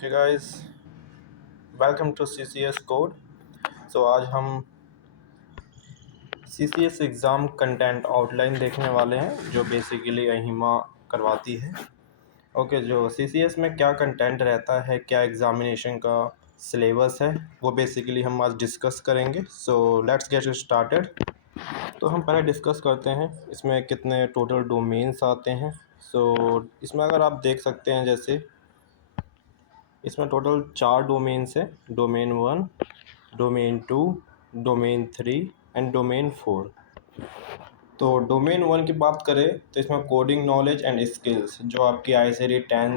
Okay guys, welcome to CCS Code। आज हम CCS exam content outline देखने वाले हैं जो बेसिकली अहिमा करवाती है। जो CCS में क्या कंटेंट रहता है, क्या एग्ज़ामिनेशन का सिलेबस है, वो बेसिकली हम आज डिस्कस करेंगे। Let's get started. तो हम पहले डिस्कस करते हैं इसमें कितने टोटल डोमेन्स आते हैं। इसमें अगर आप देख सकते हैं, जैसे इसमें टोटल 4 डोमेन्स है। Domain 1, domain 2, domain 3 and domain 4। तो डोमेन 1 की बात करें तो इसमें कोडिंग नॉलेज एंड स्किल्स, जो आपकी ICD 10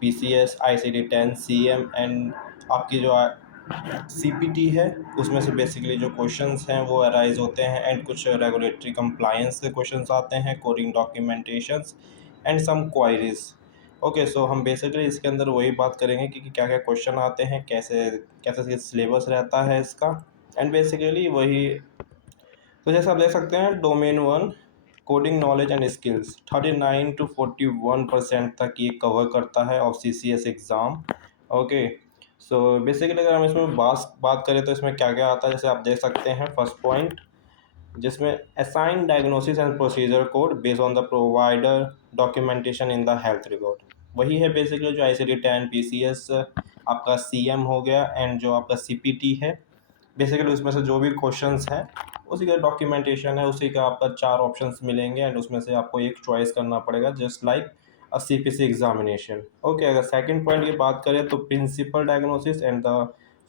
PCS, ICD 10 CM and आपकी जो CPT है, उसमें से बेसिकली जो क्वेश्चंस हैं वो अराइज होते हैं एंड कुछ रेगुलेटरी कंप्लायंस के क्वेश्चंस आते हैं, coding documentations and some queries. So हम बेसिकली इसके अंदर वही बात करेंगे कि क्या क्या क्वेश्चन आते हैं, कैसे कैसे सिलेबस रहता है इसका, एंड बेसिकली वही। तो जैसे आप देख सकते हैं, domain 1 coding knowledge and skills 39 to 41% तक ये कवर करता है of CCS exam. So basically अगर हम इसमें बात करें तो इसमें क्या क्या आता है, जैसे आप देख सकते हैं फर्स्ट पॉइंट, जिसमें assign diagnosis and procedure code based on the provider documentation in the health record. वही है बेसिकली जो ICD 10 PCS आपका CM हो गया एंड जो आपका CPT है, बेसिकली उसमें से जो भी क्वेश्चंस हैं उसी का डॉक्यूमेंटेशन है, उसी का आपका 4 ऑप्शंस मिलेंगे एंड उसमें से आपको एक चॉइस करना पड़ेगा, just like a CPC examination. अगर सेकंड पॉइंट की बात करें तो principal diagnosis and the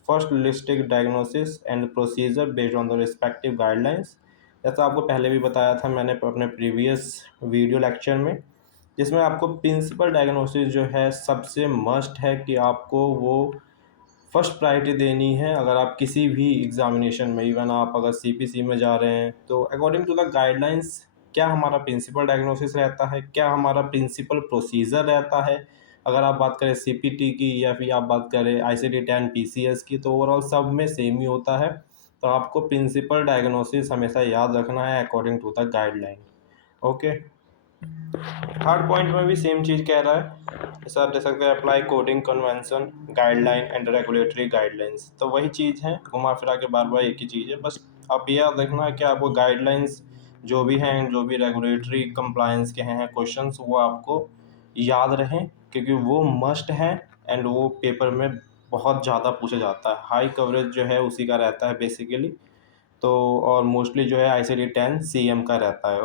first listed diagnosis and procedure based on the respective guidelines. जैसा आपको पहले भी बताया था मैंने अपने प्रीवियस वीडियो लेक्चर में, जिसमें आपको प्रिंसिपल डायग्नोसिस जो है सबसे मस्ट है कि आपको वो फर्स्ट प्रायोरिटी देनी है। अगर आप किसी भी एग्ज़ामिनेशन में, इवन आप अगर CPC में जा रहे हैं, तो अकॉर्डिंग टू द गाइडलाइंस क्या हमारा प्रिंसिपल डायग्नोसिस रहता है, क्या हमारा प्रिंसिपल प्रोसीजर रहता है। अगर आप बात करें CPT की या फिर आप बात करें ICD 10 PCS की, तो ओवरऑल सब में सेम ही होता है। तो आपको प्रिंसिपल डायग्नोसिस हमेशा याद रखना है according to the guideline. Okay, third point में भी सेम चीज़ कह रहा है, जैसे आप देख सकते हैं apply coding convention guideline and regulatory guidelines. तो वही चीज़ है, घुमा फिरा के बार बार एक ही चीज़ है। बस आप ये याद रखना है कि आपको गाइडलाइंस जो भी हैं, जो भी रेगुलेटरी कंप्लायंस के हैं क्वेश्चंस, वो आपको याद रहें, क्योंकि वो मस्ट हैं एंड वो पेपर में बहुत ज़्यादा पूछा जाता है। हाई कवरेज जो है उसी का रहता है बेसिकली। तो और मोस्टली जो है ICD 10 CM का रहता है।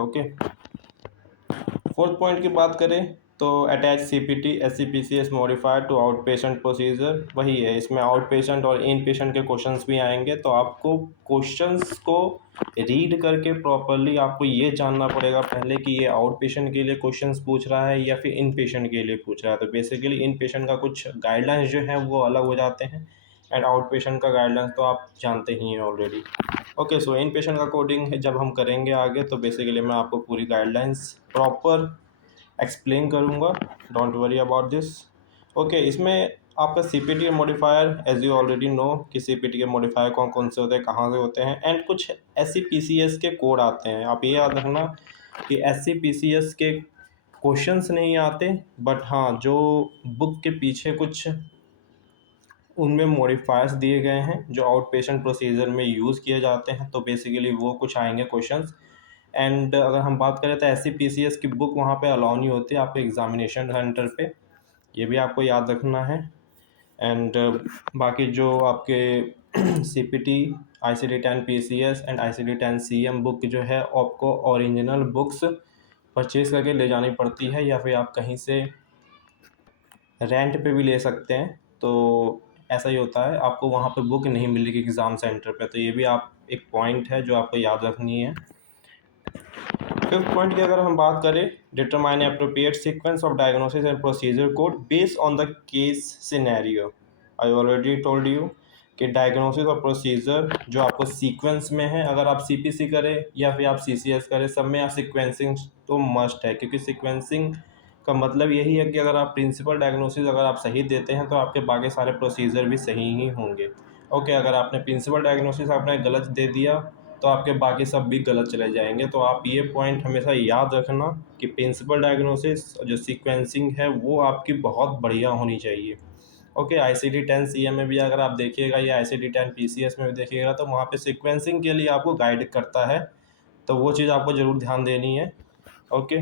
फोर्थ पॉइंट की बात करें तो attach CPT SCPCS modifier to outpatient procedure. वही है, इसमें आउट पेशेंट और इन पेशेंट के क्वेश्चंस भी आएंगे। तो आपको क्वेश्चंस को रीड करके प्रॉपरली आपको ये जानना पड़ेगा पहले कि ये आउट पेशेंट के लिए क्वेश्चंस पूछ रहा है या फिर इन पेशेंट के लिए पूछ रहा है। तो बेसिकली इन पेशेंट का कुछ गाइडलाइंस जो है वो अलग हो जाते हैं एंड आउट पेशेंट का गाइडलाइंस तो आप जानते ही हैं ऑलरेडी। सो इन पेशेंट का कोडिंग जब हम करेंगे आगे, तो बेसिकली मैं आपको पूरी गाइडलाइंस प्रॉपर एक्सप्लेन करूँगा, डोंट वरी अबाउट दिस। इसमें आपका CPT modifier, as you already know कि CPT के मॉडिफायर कौन कौन से होते हैं, कहाँ से होते हैं, एंड कुछ SCPCS के कोड आते हैं। आप ये याद रखना कि SCPCS के क्वेश्चंस नहीं आते, बट हाँ जो बुक के पीछे कुछ उनमें मॉडिफायर्स दिए गए हैं जो आउट पेशेंट प्रोसीजर में यूज़ किए जाते हैं, तो बेसिकली वो कुछ आएंगे क्वेश्चंस। एंड अगर हम बात करें तो SCPCS की बुक वहाँ पे अलाउ नहीं होती आपके एग्जामिनेशन सेंटर पे, ये भी आपको याद रखना है। एंड बाकी जो आपके CPT ICD 10 PCS and ICD 10 CM book जो है आपको ओरिजिनल बुक्स परचेज करके ले जानी पड़ती है, या फिर आप कहीं से रेंट पे भी ले सकते हैं। तो ऐसा ही होता है, आपको वहाँ पे बुक नहीं मिलेगी एग्ज़ाम सेंटर पे। तो ये भी आप एक पॉइंट है जो आपको याद रखनी है। फिफ्थ पॉइंट की अगर हम बात करें, determine appropriate sequence of diagnosis and procedure code based on the case scenario. I already told you कि डायग्नोसिस और प्रोसीजर जो आपको सीक्वेंस में है, अगर आप CPC करें या फिर आप CCS करें, सब में आप सीक्वेंसिंग तो मस्ट है, क्योंकि सीक्वेंसिंग का मतलब यही है कि अगर आप प्रिंसिपल डायग्नोसिस अगर आप सही देते हैं तो आपके बाकी सारे प्रोसीजर भी सही ही होंगे। अगर आपने प्रिंसिपल डायग्नोसिस आपने गलत दे दिया तो आपके बाकी सब भी गलत चले जाएंगे। तो आप ये पॉइंट हमेशा याद रखना कि प्रिंसिपल डायग्नोसिस जो सीक्वेंसिंग है वो आपकी बहुत बढ़िया होनी चाहिए। ओके, ICD-10 CM में भी अगर आप देखिएगा या ICD-10 PCS में भी देखिएगा तो वहाँ पे सीक्वेंसिंग के लिए आपको गाइड करता है, तो वो चीज़ आपको ज़रूर ध्यान देनी है। ओके,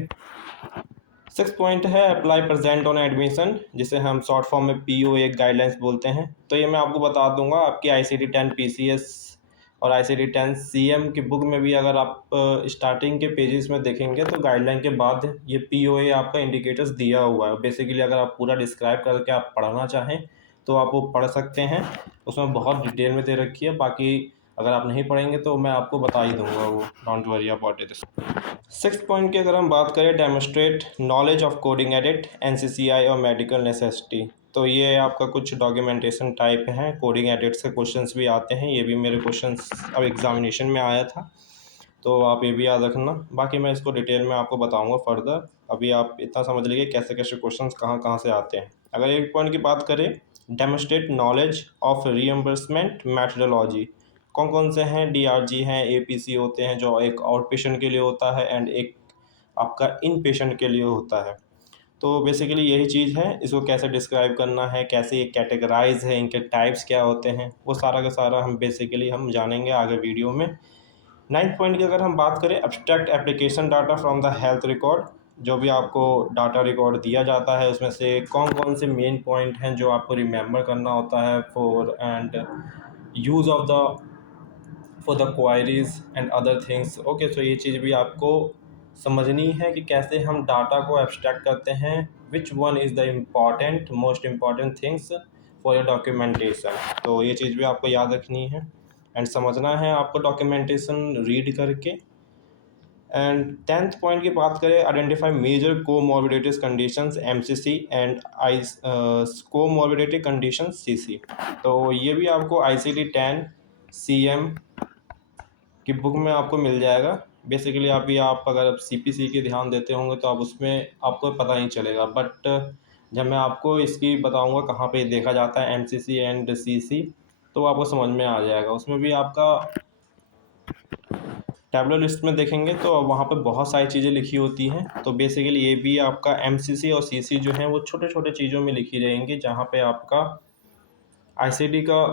6 पॉइंट है अप्लाई प्रेजेंट ऑन एडमिशन, जिसे हम शॉर्ट फॉर्म में PO एक गाइडलाइंस बोलते हैं। तो ये मैं आपको बता दूंगा, आपकी ICD-10 PCS और ICD-10 CM की बुक में भी अगर आप स्टार्टिंग के पेजेस में देखेंगे तो गाइडलाइन के बाद ये POA आपका इंडिकेटर्स दिया हुआ है। बेसिकली अगर आप पूरा डिस्क्राइब करके आप पढ़ना चाहें तो आप वो पढ़ सकते हैं, उसमें बहुत डिटेल में दे रखी है। बाकी अगर आप नहीं पढ़ेंगे तो मैं आपको बता ही दूंगा, वो don't worry about it. 6 point की अगर हम बात करें, demonstrate knowledge of coding edit, NCCI और मेडिकल नेसेसिटी। तो ये आपका कुछ डॉक्यूमेंटेशन टाइप है, कोडिंग एडिट्स के क्वेश्चंस भी आते हैं, ये भी मेरे क्वेश्चंस अब एग्जामिनेशन में आया था, तो आप ये भी याद रखना। बाकी मैं इसको डिटेल में आपको बताऊंगा फर्दर, अभी आप इतना समझ लीजिए कैसे कैसे क्वेश्चंस कहाँ कहाँ से आते हैं। अगर एक पॉइंट की बात करें, demonstrate knowledge of reimbursement methodology. कौन कौन से हैं? DRG हैं, APC होते हैं जो एक आउट पेशेंट के लिए होता है एंड एक आपका इन पेशेंट के लिए होता है। तो बेसिकली यही चीज़ है, इसको कैसे डिस्क्राइब करना है, कैसे ये कैटेगराइज है, इनके टाइप्स क्या होते हैं, वो सारा का सारा हम जानेंगे आगे वीडियो में। 9th पॉइंट की अगर हम बात करें, abstract application data from the health record. जो भी आपको डाटा रिकॉर्ड दिया जाता है उसमें से कौन कौन से मेन पॉइंट हैं जो आपको रिमेंबर करना होता है for and use of the queries and other things. Okay, so ये चीज़ भी आपको समझनी है कि कैसे हम डाटा को एब्स्ट्रैक्ट करते हैं, which one is the important most important things for your documentation. तो ये चीज़ भी आपको याद रखनी है एंड समझना है आपको डॉक्यूमेंटेशन रीड करके। एंड 10th पॉइंट की बात करें, identify major comorbidities conditions MCC and I comorbidity condition CC। तो ये भी आपको ICD-10 CM की बुक में आपको मिल जाएगा। बेसिकली आप अगर CPC की ध्यान देते होंगे तो आप उसमें आपको पता नहीं चलेगा, बट जब मैं आपको इसकी बताऊंगा कहाँ पे देखा जाता है MCC एंड CC, तो आपको समझ में आ जाएगा। उसमें भी आपका टैबलर लिस्ट में देखेंगे तो वहाँ पे बहुत सारी चीज़ें लिखी होती हैं। तो बेसिकली ये भी आपका MCC और CC जो है वो छोटे छोटे चीज़ों में लिखी रहेंगी, जहाँ पे आपका ICD का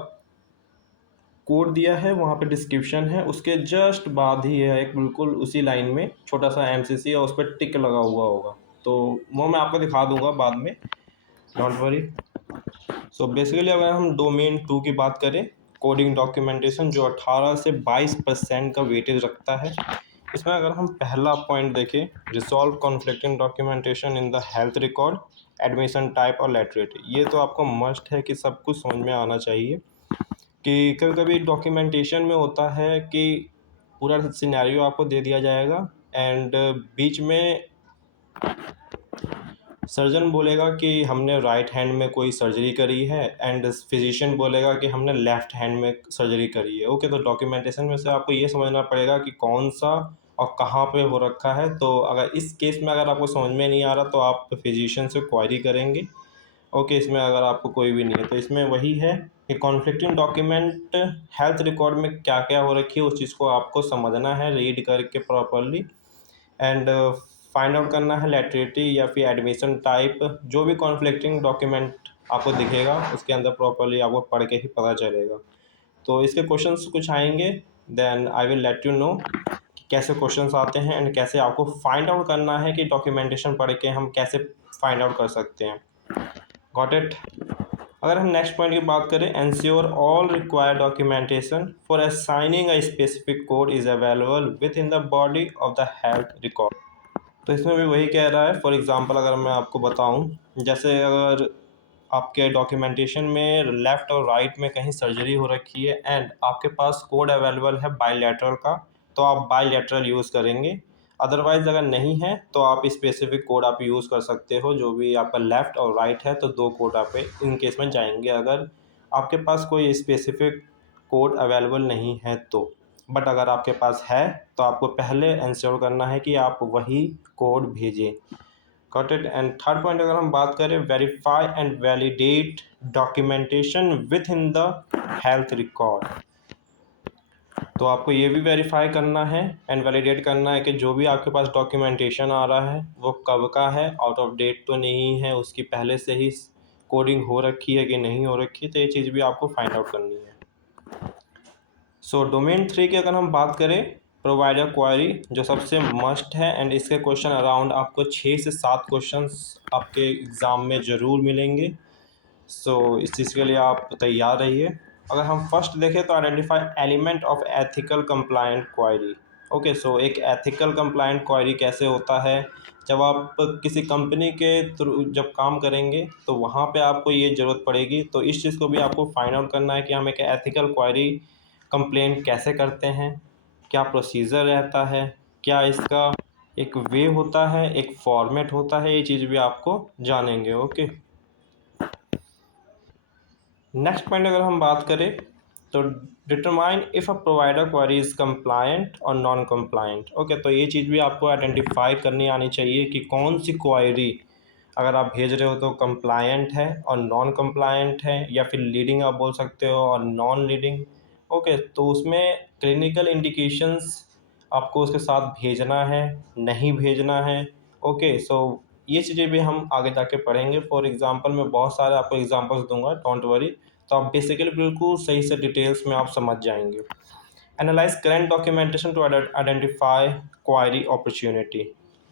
कोड दिया है वहाँ पे डिस्क्रिप्शन है, उसके जस्ट बाद ही है एक बिल्कुल उसी लाइन में छोटा सा MCC और उस पर टिक लगा हुआ होगा, तो वो मैं आपको दिखा दूंगा बाद में, डोंट वरी। सो बेसिकली अगर हम डोमेन 2 की बात करें, कोडिंग डॉक्यूमेंटेशन, जो 18 से 22% का वेटेज रखता है। इसमें अगर हम पहला पॉइंट देखें, resolve conflicting documentation in the health record, admission type और लेटरेट। ये तो आपको मस्ट है कि सब कुछ समझ में आना चाहिए कि कभी कभी डॉक्यूमेंटेशन में होता है कि पूरा सिनेरियो आपको दे दिया जाएगा एंड बीच में सर्जन बोलेगा कि हमने राइट हैंड में कोई सर्जरी करी है एंड फिजिशियन बोलेगा कि हमने लेफ़्ट हैंड में सर्जरी करी है। ओके, तो डॉक्यूमेंटेशन में से आपको ये समझना पड़ेगा कि कौन सा और कहाँ पे हो रखा है। तो अगर इस केस में अगर आपको समझ में नहीं आ रहा तो आप फिजिशियन से क्वायरी करेंगे। ओके, इसमें अगर आपको कोई भी नहीं है तो इसमें वही है कि कॉन्फ्लिक्टिंग डॉक्यूमेंट हेल्थ रिकॉर्ड में क्या क्या हो रखी है उस चीज़ को आपको समझना है रीड करके प्रॉपरली एंड फाइंड आउट करना है लेटरेटी या फिर एडमिशन टाइप। जो भी कॉन्फ्लिक्टिंग डॉक्यूमेंट आपको दिखेगा उसके अंदर प्रॉपरली आपको पढ़ के ही पता चलेगा। तो इसके क्वेश्चंस कुछ आएंगे, then I will let you know कि कैसे क्वेश्चंस आते हैं एंड कैसे आपको फाइंड आउट करना है कि डॉक्यूमेंटेशन पढ़ के हम कैसे फाइंड आउट कर सकते हैं। Got it. अगर हम नेक्स्ट पॉइंट की बात करें, ensure all required documentation for assigning a specific code is available with in the body of the health record. तो इसमें भी वही कह रहा है। फॉर एग्जांपल अगर मैं आपको बताऊं, जैसे अगर आपके डॉक्यूमेंटेशन में लेफ़्ट और राइट में कहीं सर्जरी हो रखी है एंड आपके पास कोड अवेलेबल है बाईलेटरल का, तो आप बाईलेटरल यूज़ करेंगे। अदरवाइज़ अगर नहीं है तो आप स्पेसिफिक कोड आप यूज़ कर सकते हो, जो भी आपका लेफ़्ट और राइट है तो दो कोड आप इन केस में जाएंगे अगर आपके पास कोई स्पेसिफिक कोड अवेलेबल नहीं है तो। बट अगर आपके पास है तो आपको पहले इंश्योर करना है कि आप वही कोड भेजें। Got it. And third point अगर हम बात करें, verify and validate documentation with in the health record. तो आपको ये भी वेरीफाई करना है एंड वैलिडेट करना है कि जो भी आपके पास डॉक्यूमेंटेशन आ रहा है वो कब का है, आउट ऑफ डेट तो नहीं है, उसकी पहले से ही कोडिंग हो रखी है कि नहीं हो रखी है, तो ये चीज़ भी आपको फाइंड आउट करनी है। सो डोमेन 3 की अगर हम बात करें, प्रोवाइडर क्वारी जो सबसे मस्ट है, एंड इसके क्वेश्चन अराउंड आपको 6 से 7 क्वेश्चंस आपके एग्ज़ाम में ज़रूर मिलेंगे। सो इस चीज़ के लिए आप तैयार रहिए। अगर हम फर्स्ट देखें तो identify element of ethical compliant query. Okay, so एक एथिकल कंप्लायंट क्वारी कैसे होता है, जब आप किसी कंपनी के थ्रू जब काम करेंगे तो वहाँ पे आपको ये ज़रूरत पड़ेगी। तो इस चीज़ को भी आपको फाइंड आउट करना है कि हम एक एथिकल क्वारी कंप्लेंट कैसे करते हैं, क्या प्रोसीजर रहता है, क्या इसका एक वे होता है, एक फॉर्मेट होता है, ये चीज़ भी आपको जानेंगे। ओके, नेक्स्ट पॉइंट अगर हम बात करें तो determine if a provider query is compliant और नॉन कंप्लायंट। ओके, तो ये चीज़ भी आपको आइडेंटिफाई करनी आनी चाहिए कि कौन सी क्वेरी अगर आप भेज रहे हो तो कंप्लायंट है और नॉन कंप्लायंट है, या फिर लीडिंग आप बोल सकते हो और नॉन लीडिंग। ओके, तो उसमें क्लिनिकल इंडिकेशंस आपको उसके साथ भेजना है, नहीं भेजना है। ओके, सो ये चीज़ें भी हम आगे जाके पढ़ेंगे। फॉर एग्जांपल मैं बहुत सारे आपको एग्जांपल्स दूंगा, डोंट वरी। तो आप बेसिकली बिल्कुल सही से डिटेल्स में आप समझ जाएंगे। Analyse current documentation to identify query opportunity.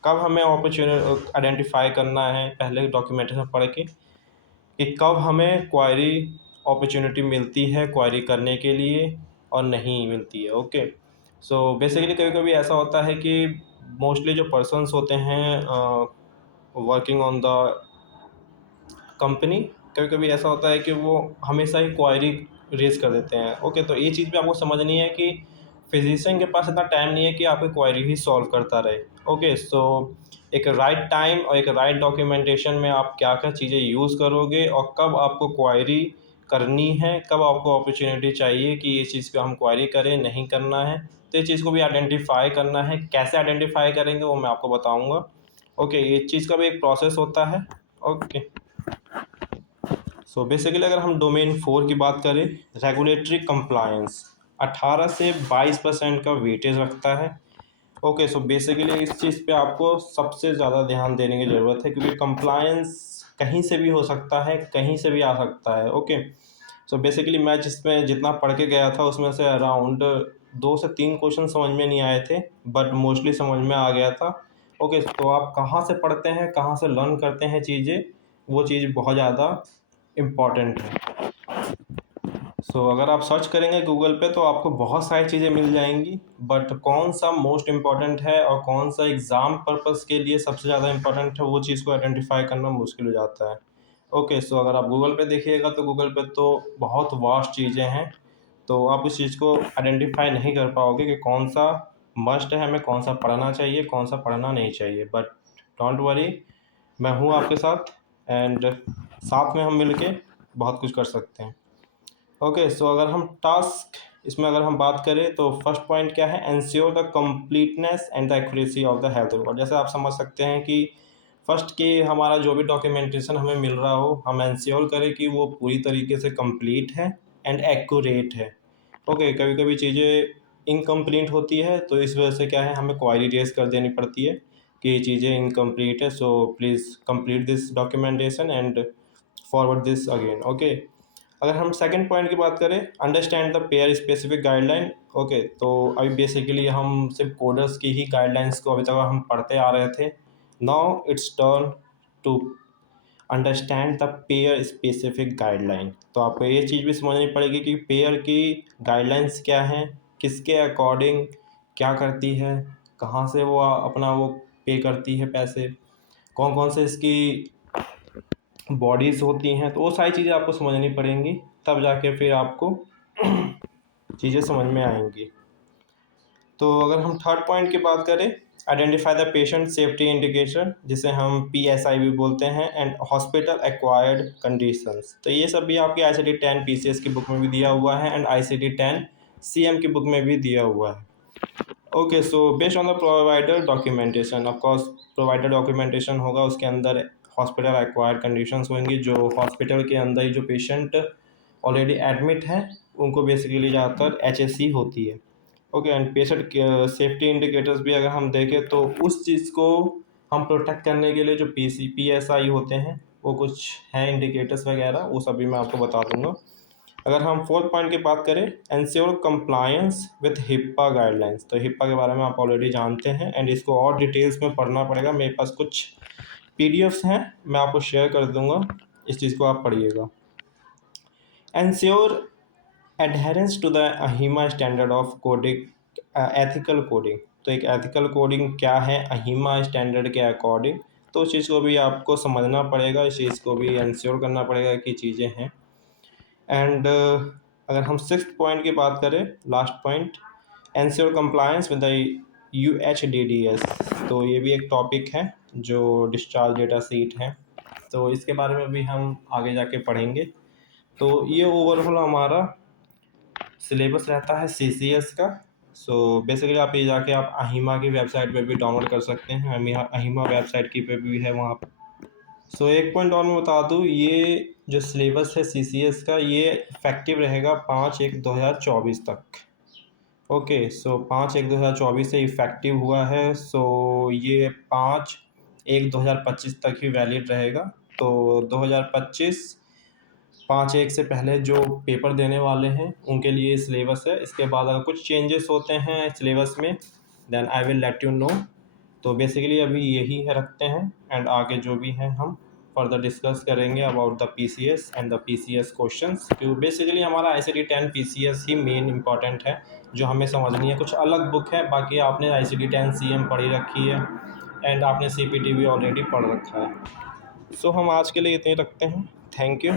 कब हमें अपॉर्चुनिटी आइडेंटिफाई करना है, पहले डॉक्यूमेंटेशन पढ़ के, कि कब हमें क्वायरी अपॉर्चुनिटी मिलती है क्वायरी करने के लिए और नहीं मिलती है। ओके, सो बेसिकली कभी कभी ऐसा होता है कि मोस्टली जो पर्सन्स होते हैं वर्किंग ऑन द कंपनी, कभी कभी ऐसा होता है कि वो हमेशा ही क्वायरी रेज कर देते हैं। ओके, तो ये चीज़ भी आपको समझनी है कि फिजिशियन के पास इतना टाइम नहीं है कि आपकी क्वायरी ही सॉल्व करता रहे। ओके, सो एक राइट टाइम और एक राइट डॉक्यूमेंटेशन में आप क्या क्या चीज़ें यूज़ करोगे और कब आपको क्वायरी करनी है, कब आपको अपॉर्चुनिटी चाहिए कि ये चीज़ पे हम क्वायरी करें, नहीं करना है, तो ये चीज़ को भी आइडेंटिफाई करना है। कैसे आइडेंटिफाई करेंगे वो मैं आपको बताऊँगा। ओके, ये चीज़ का भी एक प्रोसेस होता है। ओके, सो बेसिकली अगर हम डोमेन 4 की बात करें, रेगुलेटरी कंप्लायंस 18 से 22% का वेटेज रखता है। ओके, सो बेसिकली इस चीज़ पे आपको सबसे ज़्यादा ध्यान देने की ज़रूरत है, क्योंकि कंप्लायंस कहीं से भी हो सकता है, कहीं से भी आ सकता है। ओके, सो बेसिकली मैं जिसमें जितना पढ़ के गया था उसमें से अराउंड 2 से 3 क्वेश्चन समझ में नहीं आए थे, बट मोस्टली समझ में आ गया था। ओके, तो आप कहाँ से पढ़ते हैं, कहाँ से लर्न करते हैं चीज़ें, वो चीज़ बहुत ज़्यादा इम्पॉर्टेंट है। अगर आप सर्च करेंगे गूगल पे तो आपको बहुत सारी चीज़ें मिल जाएंगी, बट कौन सा मोस्ट इम्पॉर्टेंट है और कौन सा एग्ज़ाम पर्पस के लिए सबसे ज़्यादा इम्पॉर्टेंट है, वो चीज़ को आइडेंटिफाई करना मुश्किल हो जाता है। ओके, सो अगर आप गूगल पे देखिएगा तो गूगल पे तो बहुत वास्ट चीज़ें हैं, तो आप उस चीज़ को आइडेंटिफाई नहीं कर पाओगे कि कौन सा मस्ट है, हमें कौन सा पढ़ना चाहिए, कौन सा पढ़ना नहीं चाहिए। बट डोंट वरी, मैं हूँ आपके साथ, एंड साथ में हम मिलके बहुत कुछ कर सकते हैं। ओके, सो अगर हम टास्क इसमें अगर हम बात करें तो फर्स्ट पॉइंट क्या है, ensure the completeness and the accuracy of the health record. जैसे आप समझ सकते हैं कि फर्स्ट कि हमारा जो भी डॉक्यूमेंटेशन हमें मिल रहा हो, हम एंश्योर करें कि वो पूरी तरीके से कंप्लीट है एंड एक्यूरेट है। ओके, कभी कभी चीज़ें इनकम्प्लीट होती है, तो इस वजह से क्या है, हमें क्वायरी रेज कर देनी पड़ती है कि ये चीज़ें इनकम्प्लीट है, so please complete this documentation and forward this again. Okay, अगर हम सेकंड पॉइंट की बात करें, understand the payer specific guideline. Okay, तो अभी बेसिकली हम सिर्फ कोडर्स की ही गाइडलाइंस को अभी तक हम पढ़ते आ रहे थे। Now it's turn to understand the payer specific guideline. तो आपको ये चीज़ भी समझनी पड़ेगी कि पेयर की गाइडलाइंस क्या हैं, किसके अकॉर्डिंग क्या करती है, कहाँ से वो अपना वो पे करती है पैसे, कौन कौन से इसकी बॉडीज़ होती हैं, तो वो सारी चीज़ें आपको समझनी पड़ेंगी, तब जाके फिर आपको चीज़ें समझ में आएंगी। तो अगर हम थर्ड पॉइंट की बात करें, identify the patient safety indicator, जिसे हम PSI भी बोलते हैं, एंड हॉस्पिटल एक्वायर्ड कंडीशंस। तो ये सब भी आपकी ICD-10 PCS की बुक में भी दिया हुआ है एंड ICD-10 CM की बुक में भी दिया हुआ है। Okay, so based on the provider documentation, of course provider documentation होगा, उसके अंदर हॉस्पिटल एक्वायर्ड कंडीशंस होंगी, जो हॉस्पिटल के अंदर ही जो पेशेंट ऑलरेडी एडमिट है उनको बेसिकली ज़्यादातर HSC होती है। Okay, and patient safety indicators भी अगर हम देखें तो उस चीज़ को हम प्रोटेक्ट करने के लिए जो PSI होते हैं, वो कुछ हैं इंडिकेटर्स वगैरह, वो सभी मैं आपको बता दूंगा। अगर हम फोर्थ पॉइंट की बात करें, ensure compliance with HIPAA guidelines, तो हिप्पा के बारे में आप ऑलरेडी जानते हैं एंड इसको और डिटेल्स में पढ़ना पड़ेगा। मेरे पास कुछ पीडीएफ्स हैं, मैं आपको शेयर कर दूंगा, इस चीज़ को आप पढ़िएगा। Ensure adherence to the AHIMA standard of coding, ethical coding. तो एक एथिकल कोडिंग क्या है अहिमा स्टैंडर्ड के अकॉर्डिंग, तो उस चीज़ को भी आपको समझना पड़ेगा, इस चीज़ को भी इंश्योर करना पड़ेगा कि चीज़ें हैं। एंड अगर हम सिक्स्थ पॉइंट की बात करें, last point, ensure compliance with the UHDDS, तो ये भी एक टॉपिक है जो डिस्चार्ज डेटा सीट है, तो इसके बारे में भी हम आगे जाके पढ़ेंगे। तो ये ओवरऑल हमारा सिलेबस रहता है CCS का। सो बेसिकली आप ये जाके आप अहिमा की वेबसाइट पे भी डाउनलोड कर सकते हैं, अहिमा वेबसाइट की पे भी है वहाँ पर। सो एक पॉइंट और मैं बता दूँ, ये जो सिलेबस है CCS का, ये इफेक्टिव रहेगा 5/1/2024 तक। ओके, सो 5/1/2024 से इफेक्टिव हुआ है, सो ये 5/1/2025 तक ही वैलिड रहेगा। तो 2025 5/1 से पहले जो पेपर देने वाले हैं उनके लिए सिलेबस है। इसके बाद अगर कुछ चेंजेस होते हैं सिलेबस में, then I will let you know. तो बेसिकली अभी यही है रखते हैं, एंड आगे जो भी है हम फर्दर डिस्कस करेंगे about the PCS and the PCS questions. तो बेसिकली हमारा ICD-10 PCS ही मेन इंपॉर्टेंट है जो हमें समझनी है। कुछ अलग बुक है, बाकी आपने ICD-10 CM पढ़ी रखी है एंड आपने CPT भी ऑलरेडी पढ़ रखा है। सो हम आज के लिए इतने रखते हैं। Thank you.